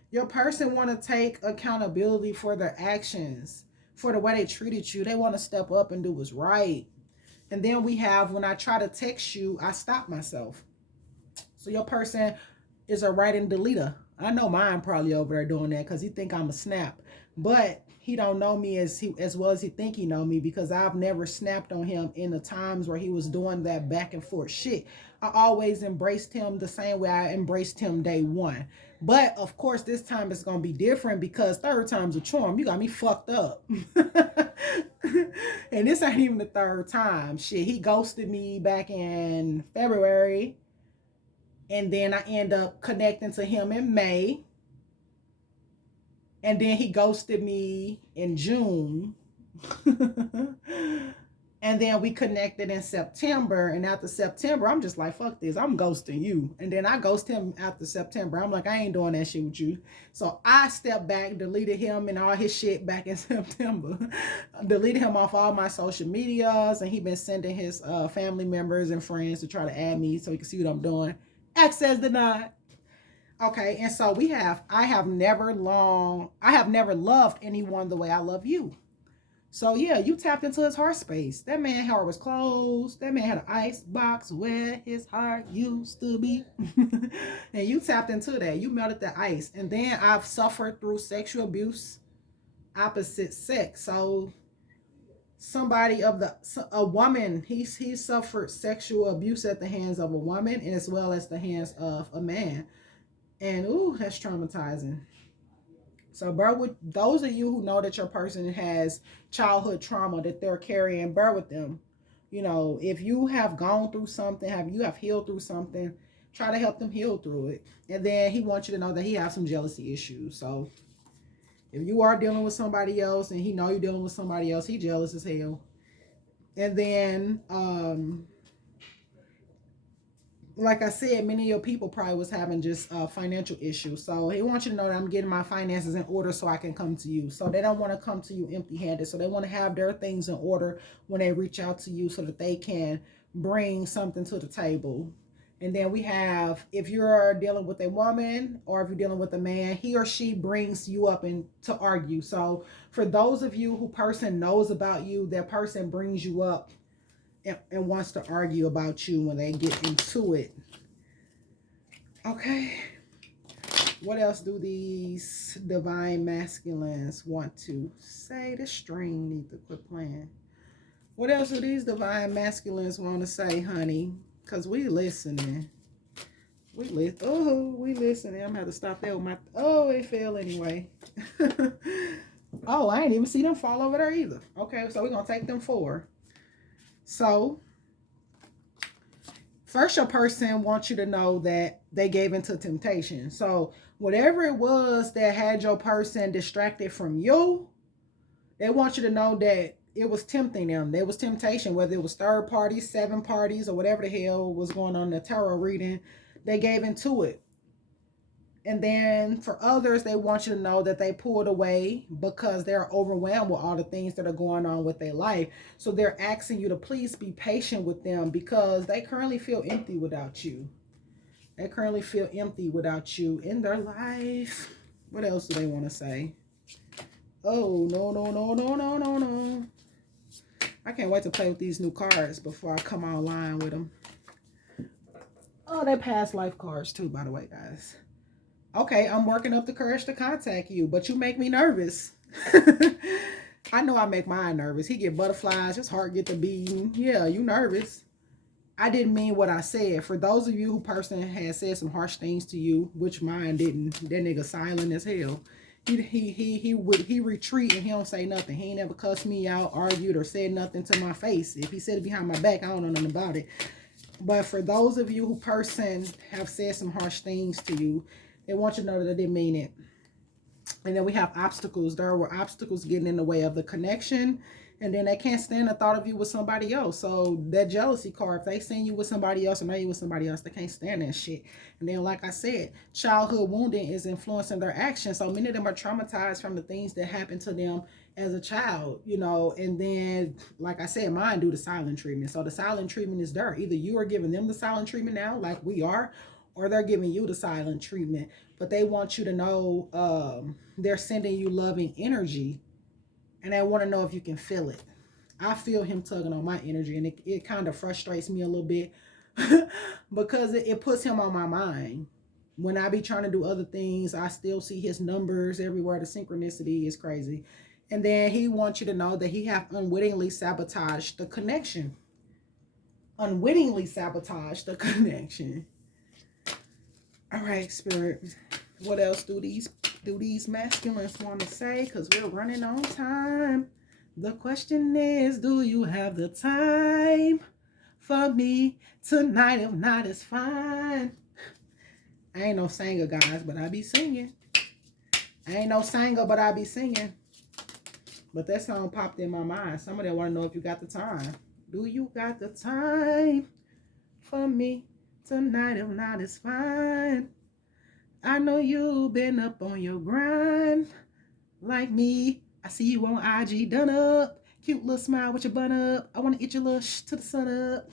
Your person want to take accountability for their actions, for the way they treated you. They want to step up and do what's right. And then we have, when I try to text you, I stop myself. So your person is a writing deleter. I know mine probably over there doing that because he think I'm a snap, but he don't know me as well as he think he know me because I've never snapped on him in the times where he was doing that back and forth shit. I always embraced him the same way I embraced him day one. But of course, this time it's gonna be different because third time's a charm. You got me fucked up. And this ain't even the third time. Shit, he ghosted me back in February, and then I end up connecting to him in May, and then he ghosted me in June. And then we connected in September, and after September I'm just like, fuck this, I'm ghosting you. And then I ghost him after September. I'm like, I ain't doing that shit with you. So I stepped back, deleted him and all his shit back in September. Deleted him off all my social medias, and he been sending his family members and friends to try to add me so he can see what I'm doing. Access denied. Okay, and so I have never loved anyone the way I love you. So yeah, you tapped into his heart space. That man's heart was closed. That man had an ice box where his heart used to be. And you tapped into that. You melted the ice. And then I've suffered through sexual abuse, opposite sex. So somebody of a woman. He suffered sexual abuse at the hands of a woman and as well as the hands of a man. And ooh, that's traumatizing. So bear with those of you who know that your person has childhood trauma that they're carrying, bear with them. You know, if you have gone through something, have healed through something, try to help them heal through it. And then he wants you to know that he has some jealousy issues. So if you are dealing with somebody else and he know you're dealing with somebody else, he jealous as hell. And then like I said, many of your people probably was having just financial issues. So he wants you to know that I'm getting my finances in order so I can come to you. So they don't want to come to you empty-handed. So they want to have their things in order when they reach out to you so that they can bring something to the table. And then we have, if you're dealing with a woman or if you're dealing with a man, he or she brings you up and to argue. So for those of you who person knows about you, that person brings you up and wants to argue about you when they get into it. Okay. What else do these divine masculines want to say? The string need to quit playing. What else do these divine masculines want to say, honey? Because we listening. We listening. I'm going to have to stop there with my... Oh, it fell anyway. Oh, I ain't even see them fall over there either. Okay, so we're going to take them forward. So, first, your person wants you to know that they gave into temptation. So, whatever it was that had your person distracted from you, they want you to know that it was tempting them. There was temptation, whether it was third parties, seven parties, or whatever the hell was going on in the tarot reading. They gave into it. And then for others, they want you to know that they pulled away because they're overwhelmed with all the things that are going on with their life. So they're asking you to please be patient with them because they currently feel empty without you. They currently feel empty without you in their life. What else do they want to say? Oh, no. I can't wait to play with these new cards before I come online with them. Oh, they're past life cards too, by the way, guys. Okay, I'm working up the courage to contact you, but you make me nervous. I know I make mine nervous. He get butterflies, his heart get to beating. Yeah, you nervous. I didn't mean what I said. For those of you who person has said some harsh things to you, which mine didn't, that nigga silent as hell. He retreat and he don't say nothing. He ain't ever cussed me out, argued, or said nothing to my face. If he said it behind my back, I don't know nothing about it. But for those of you who person have said some harsh things to you, they want you to know that they didn't mean it. And then we have obstacles. There were obstacles getting in the way of the connection. And then they can't stand the thought of you with somebody else. So that jealousy card, if they seen you with somebody else or know you with somebody else, they can't stand that shit. And then like I said, childhood wounding is influencing their actions. So many of them are traumatized from the things that happened to them as a child, you know. And then, like I said, mine do the silent treatment. So the silent treatment is there. Either you are giving them the silent treatment now, like we are, or they're giving you the silent treatment. But they want you to know they're sending you loving energy. And I want to know if you can feel it. I feel him tugging on my energy, and it kind of frustrates me a little bit because it puts him on my mind. When I be trying to do other things, I still see his numbers everywhere. The synchronicity is crazy. And then he wants you to know that he have unwittingly sabotaged the connection. Unwittingly sabotaged the connection. All right, Spirit. What else do these masculines want to say? Because we're running on time. The question is, do you have the time for me tonight? If not, it's fine. I ain't no singer, guys, but I be singing. I ain't no singer, but I be singing. But that song popped in my mind. Somebody want to know if you got the time. Do you got the time for me tonight? If not, it's fine. I know you've been up on your grind like me. I see you on IG done up. Cute little smile with your bun up. I want to eat your little to the sun up.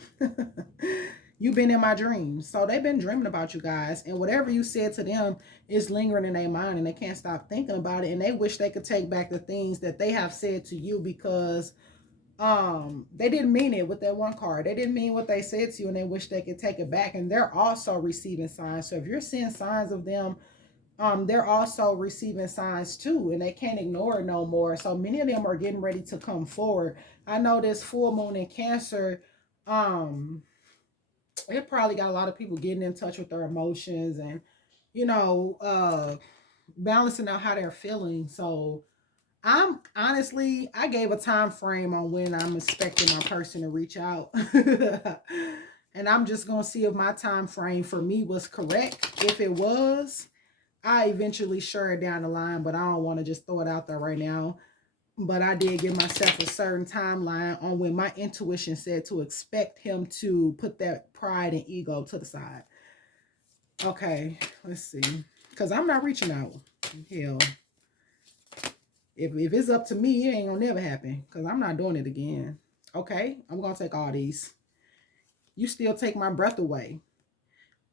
You've been in my dreams. So they've been dreaming about you guys. And whatever you said to them is lingering in their mind and they can't stop thinking about it. And they wish they could take back the things that they have said to you because they didn't mean it with that one card. They didn't mean what they said to you and they wish they could take it back. And they're also receiving signs. So if you're seeing signs of them they're also receiving signs too, and they can't ignore it no more. So many of them are getting ready to come forward. I know this full moon in Cancer, um, it probably got a lot of people getting in touch with their emotions and, you know, balancing out how they're feeling. So I'm honestly, I gave a time frame on when I'm expecting my person to reach out. And I'm just gonna see if my time frame for me was correct. If it was, I eventually share it down the line, but I don't want to just throw it out there right now. But I did give myself a certain timeline on when my intuition said to expect him to put that pride and ego to the side. Okay, let's see. Because I'm not reaching out. Hell, if it's up to me, it ain't gonna never happen. Because I'm not doing it again. Okay, I'm gonna take all these. You still take my breath away.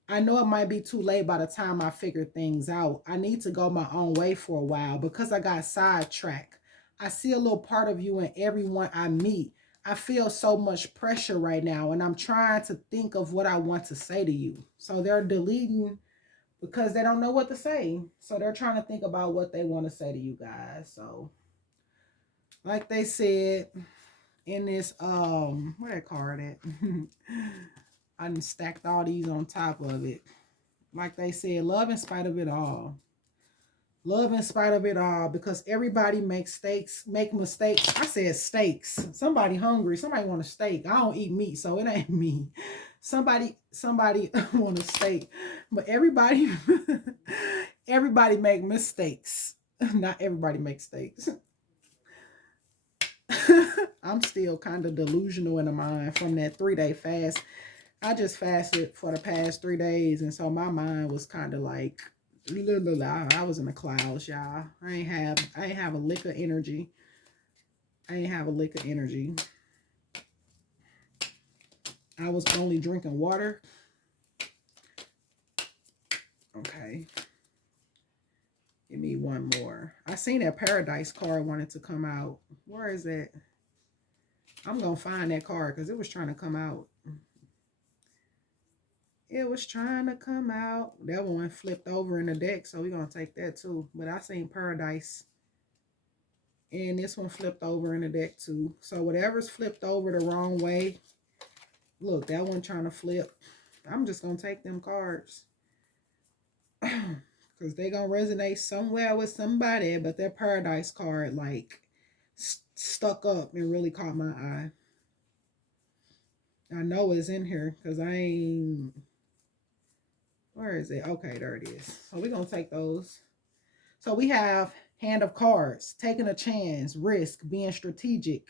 I know it might be too late by the time I figure things out. I need to go my own way for a while because I got sidetracked. I see a little part of you in everyone I meet. I feel so much pressure right now, and I'm trying to think of what I want to say to you. So they're deleting because they don't know what to say. So they're trying to think about what they want to say to you guys. So, like they said in this, where that card at? I done stacked all these on top of it. Like they said, love in spite of it all. Love in spite of it all, because everybody make mistakes. I said steaks. Somebody hungry. Somebody want a steak. I don't eat meat, so it ain't me. Somebody want a steak. But everybody, everybody make mistakes. Not everybody makes steaks. I'm still kind of delusional in the mind from that 3-day fast. I just fasted for the past 3 days, and so my mind was kind of like, I was in the clouds, y'all. I ain't have a lick of energy. I ain't have a lick of energy. I was only drinking water. Okay. Give me one more. I seen that Paradise card wanted to come out. Where is it? I'm going to find that card because it was trying to come out. It was trying to come out. That one flipped over in the deck, so we're going to take that too. But I seen Paradise. And this one flipped over in the deck too. So whatever's flipped over the wrong way. Look, that one trying to flip. I'm just going to take them cards. Because they going to resonate somewhere with somebody. But that Paradise card, like, stuck up and really caught my eye. I know it's in here because I ain't... Where is it? Okay, there it is. So we're going to take those. So we have Hand of Cards, taking a chance, risk, being strategic,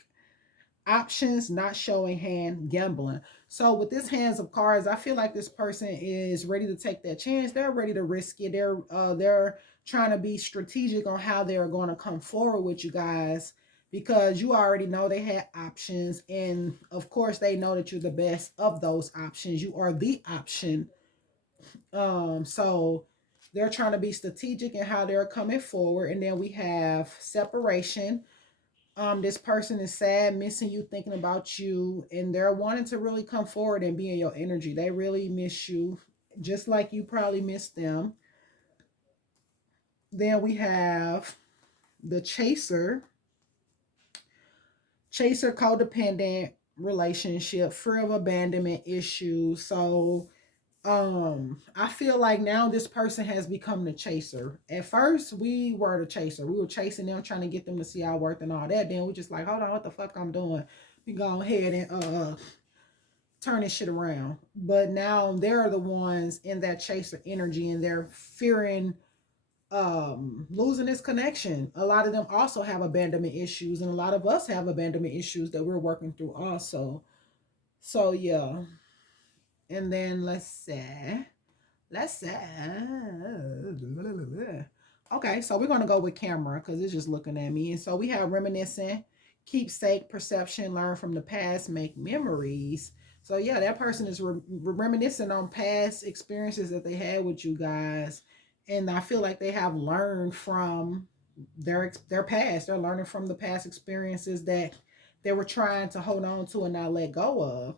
options, not showing hand, gambling. So with this Hands of Cards, I feel like this person is ready to take that chance. They're ready to risk it. They're trying to be strategic on how they're going to come forward with you guys, because you already know they had options, and of course they know that you're the best of those options. You are the option. So they're trying to be strategic in how they're coming forward. And then we have separation. This person is sad, missing you, thinking about you, and they're wanting to really come forward and be in your energy. They really miss you, just like you probably miss them. Then we have the chaser. Chaser, codependent relationship, fear of abandonment issues. So I feel like now this person has become the chaser. At first we were the chaser. We were chasing them, trying to get them to see our worth and all that. Then we just like, hold on, what the fuck I'm doing? We go ahead and turn this shit around. But now they're the ones in that chaser energy, and they're fearing losing this connection. A lot of them also have abandonment issues, and a lot of us have abandonment issues that we're working through also. So yeah. And then let's say okay, so we're gonna go with camera because it's just looking at me. And so we have reminiscing, keepsake, perception, learn from the past, make memories. So yeah, that person is reminiscing on past experiences that they had with you guys, and I feel like they have learned from their past. They're learning from the past experiences that they were trying to hold on to and not let go of.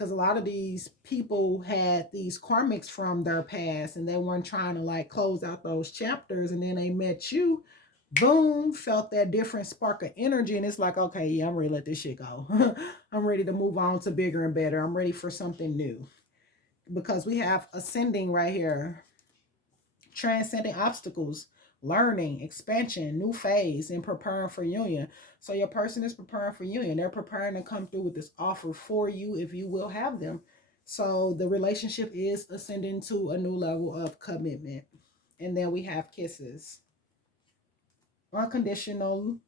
because a lot of these people had these karmics from their past and they weren't trying to like close out those chapters, and then they met you, boom, felt that different spark of energy, and it's like, okay, yeah, I'm ready to let this shit go. I'm ready to move on to bigger and better. I'm ready for something new, because we have ascending right here, transcending obstacles, learning, expansion, new phase, and preparing for union. So your person is preparing for union. They're preparing to come through with this offer for you if you will have them. So the relationship is ascending to a new level of commitment. And then we have kisses. Unconditional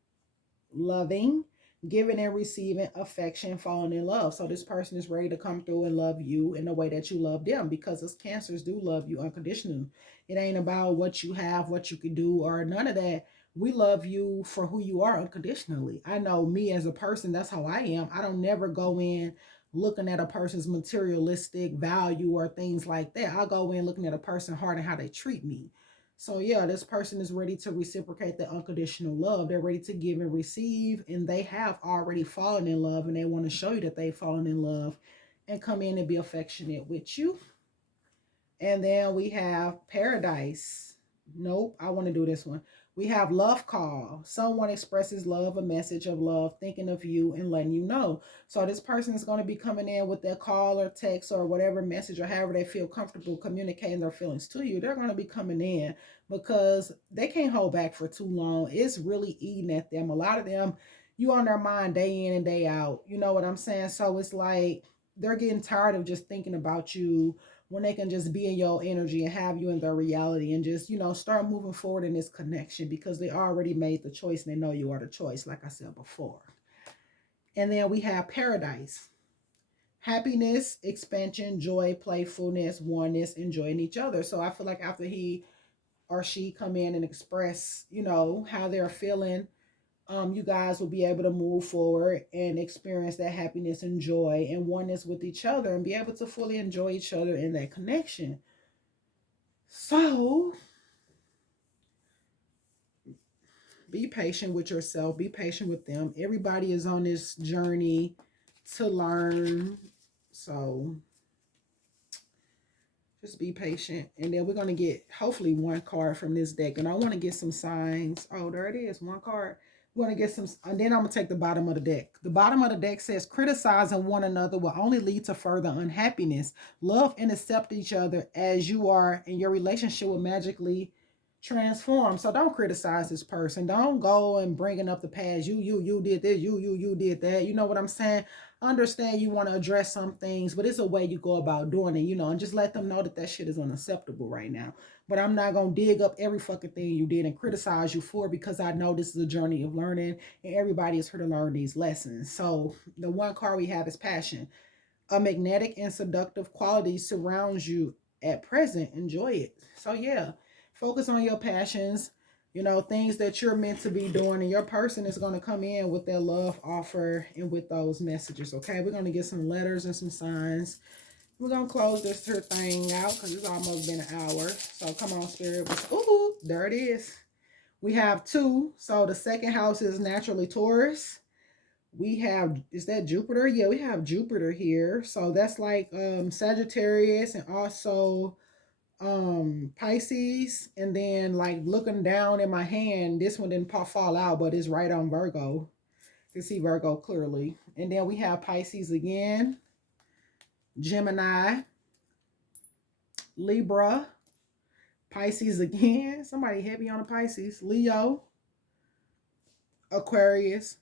loving, giving and receiving affection, falling in love. So this person is ready to come through and love you in the way that you love them, because us cancers do love you unconditionally. It ain't about what you have, what you can do, or none of that. We love you for who you are unconditionally. I know me as a person, that's how I am. I don't never go in looking at a person's materialistic value or things like that. I go in looking at a person heart and how they treat me. So yeah, this person is ready to reciprocate the unconditional love. They're ready to give and receive, and they have already fallen in love, and they want to show you that they've fallen in love and come in and be affectionate with you. And then we have paradise. Nope, I want to do this one. We have love call. Someone expresses love, a message of love, thinking of you and letting you know. So this person is going to be coming in with their call or text or whatever message, or however they feel comfortable communicating their feelings to you. They're going to be coming in because they can't hold back for too long. It's really eating at them. A lot of them, you on their mind day in and day out. You know what I'm saying? So it's like they're getting tired of just thinking about you when they can just be in your energy and have you in their reality, and just, start moving forward in this connection, because they already made the choice and they know you are the choice, like I said before. And then we have paradise. Happiness, expansion, joy, playfulness, oneness, enjoying each other. So I feel like after he or she come in and express, how they're feeling, you guys will be able to move forward and experience that happiness and joy and oneness with each other, and be able to fully enjoy each other in that connection. So be patient with yourself, be patient with them. Everybody is on this journey to learn. So just be patient. And then we're going to get hopefully one card from this deck. And I want to get some signs. Oh, there it is. One card. We're going to get some. And then I'm going to take the bottom of the deck. The bottom of the deck says criticizing one another will only lead to further unhappiness. Love and accept each other as you are, and your relationship will magically transform. So don't criticize this person. Don't go and bringing up the past. You did this. You did that. You know what I'm saying? Understand you want to address some things, but it's a way you go about doing it, and just let them know that that shit is unacceptable right now. But I'm not going to dig up every fucking thing you did and criticize you for, because I know this is a journey of learning, and everybody is here to learn these lessons. So the one card we have is passion. A magnetic and seductive quality surrounds you at present. Enjoy it. So yeah, focus on your passions, things that you're meant to be doing, and your person is going to come in with their love offer and with those messages. Okay, we're going to get some letters and some signs. We're going to close this here thing out because it's almost been an hour. So come on, spirit. Ooh, there it is. We have 2. So the second house is naturally Taurus. We have, is that Jupiter? Yeah, we have Jupiter here. So that's like Sagittarius, and also Pisces. And then like looking down in my hand, this one didn't fall out, but it's right on Virgo. You can see Virgo clearly. And then we have Pisces again, Gemini, Libra, Pisces again. Somebody heavy on the Pisces. Leo, Aquarius,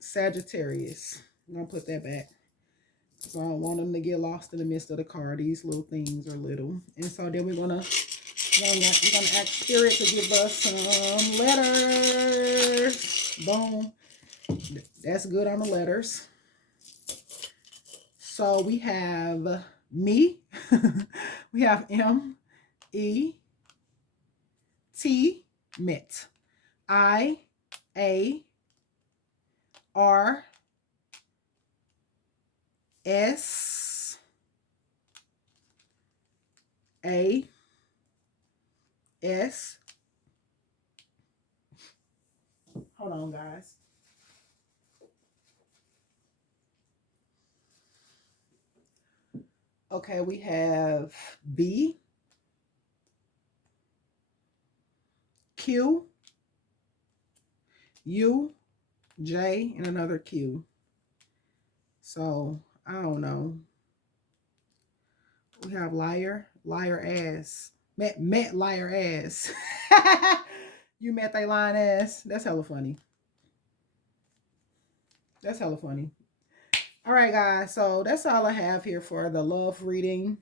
Sagittarius. I'm gonna put that back, so I don't want them to get lost in the midst of the card. These little things are little. And so then we're gonna ask Spirit to give us some letters. Boom. That's good on the letters. So we have me. We have M-E-T, Met. I-A-R-S-A-S. Hold on, guys. Okay, we have B, Q, U, J, and another Q. So I don't know. We have liar, liar ass. Met liar ass. You met they lying ass. That's hella funny. That's hella funny. All right, guys. So that's all I have here for the love reading.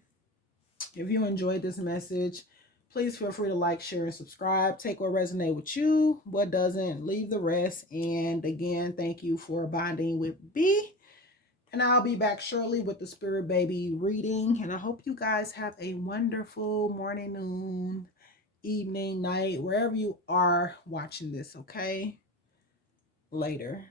If you enjoyed this message, please feel free to like, share, and subscribe. Take what resonates with you, what doesn't, leave the rest. And again, thank you for bonding with B. And I'll be back shortly with the Spirit Baby reading. And I hope you guys have a wonderful morning, noon, evening, night, wherever you are watching this, okay? Later.